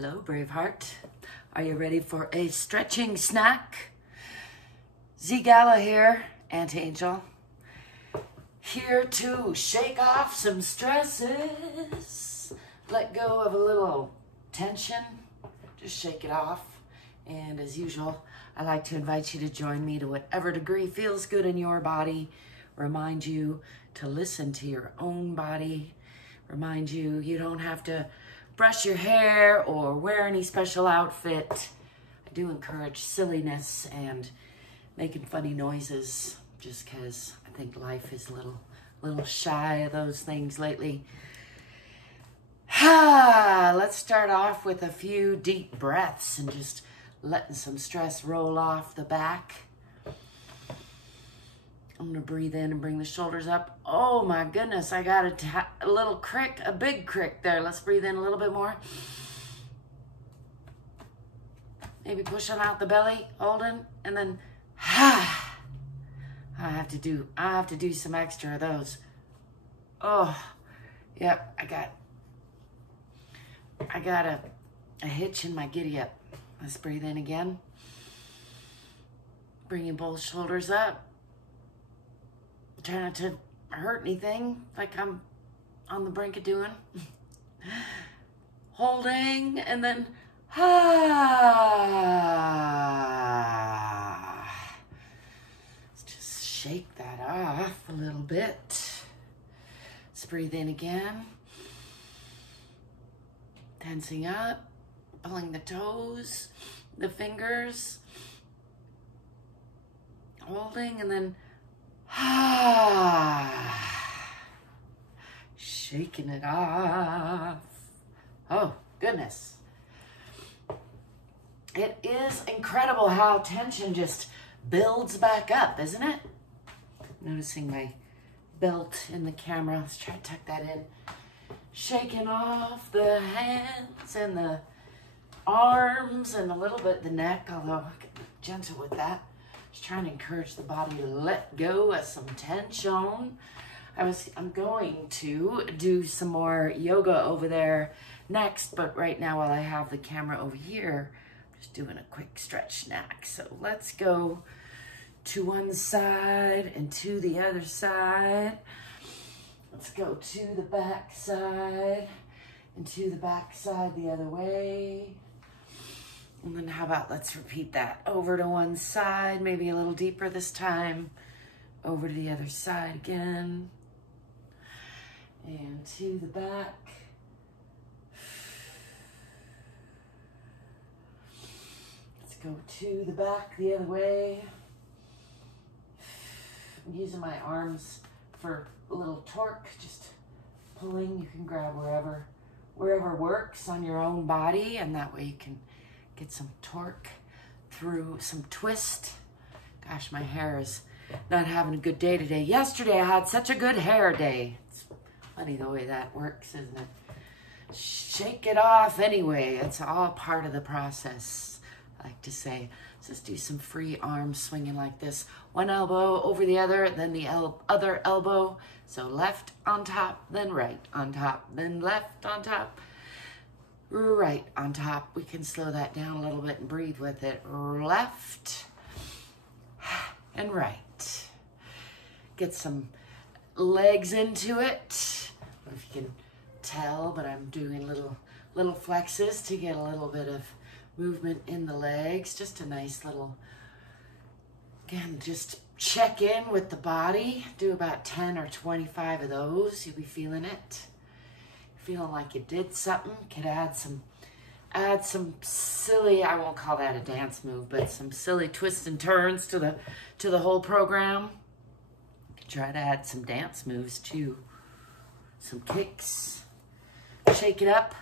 Hello, Braveheart. Are you ready for a stretching snack? ZGALA here, Aunt Angel. Here to shake off some stresses. Let go of a little tension. Just shake it off. And as usual, I like to invite you to join me to whatever degree feels good in your body. Remind you to listen to your own body. Remind you you don't have to brush your hair or wear any special outfit. I do encourage silliness and making funny noises just because I think life is a little shy of those things lately. Let's start off with a few deep breaths and just letting some stress roll off the back. I'm gonna breathe in and bring the shoulders up. Oh my goodness, I got a little crick, a big crick there. Let's breathe in a little bit more. Maybe pushing out the belly, holding, and then I have to do some extra of those. Oh, yep, I got a hitch in my giddiup. Let's breathe in again. Bringing both shoulders up. Try not to hurt anything like I'm on the brink of doing. Holding and then let's just shake that off a little bit. Let's breathe in again. Tensing up, pulling the toes, the fingers, holding and then shaking it off. Oh, goodness. It is incredible how tension just builds back up, isn't it? Noticing my belt in the camera. Let's try to tuck that in. Shaking off the hands and the arms and a little bit the neck, although I can be gentle with that. Just trying to encourage the body to let go of some tension. I'm going to do some more yoga over there next, but right now while I have the camera over here, I'm just doing a quick stretch snack. So let's go to one side and to the other side. Let's go to the back side and to the back side the other way. And then how about let's repeat that. Over to one side, maybe a little deeper this time. Over to the other side again. And to the back. Let's go to the back the other way. I'm using my arms for a little torque, just pulling. You can grab wherever works on your own body, and that way you can get some torque through some twist. Gosh, my hair is not having a good day today. Yesterday I had such a good hair day. It's funny the way that works, isn't it? Shake it off anyway. It's all part of the process, I like to say. Let's just do some free arm swinging like this. One elbow over the other, then the other elbow. So left on top, then right on top, then left on top, right on top. We can slow that down a little bit and breathe with it. Left and right. Get some legs into it. I don't know if you can tell, but I'm doing little flexes to get a little bit of movement in the legs. Just a nice little, again, just check in with the body. Do about 10 or 25 of those. You'll be feeling it. Feeling like you did something. Could add some silly, I won't call that a dance move, but some silly twists and turns to the whole program. Try to add some dance moves too. Some kicks. Shake it up.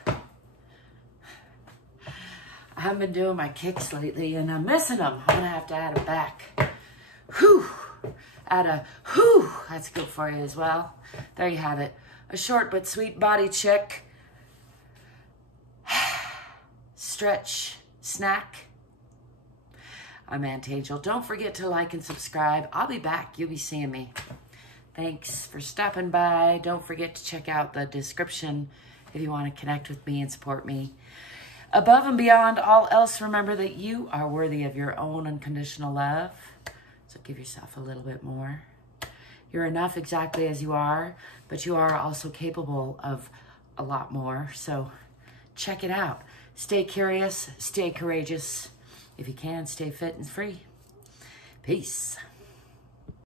I haven't been doing my kicks lately and I'm missing them. I'm gonna have to add them back. Whew. Add a whew. That's good for you as well. There you have it. A short but sweet body check. Stretch snack. I'm Aunt Angel. Don't forget to like and subscribe. I'll be back. You'll be seeing me. Thanks for stopping by. Don't forget to check out the description if you want to connect with me and support me. Above and beyond all else, remember that you are worthy of your own unconditional love. So give yourself a little bit more. You're enough exactly as you are, but you are also capable of a lot more. So check it out. Stay curious, stay courageous. If you can, stay fit and free. Peace.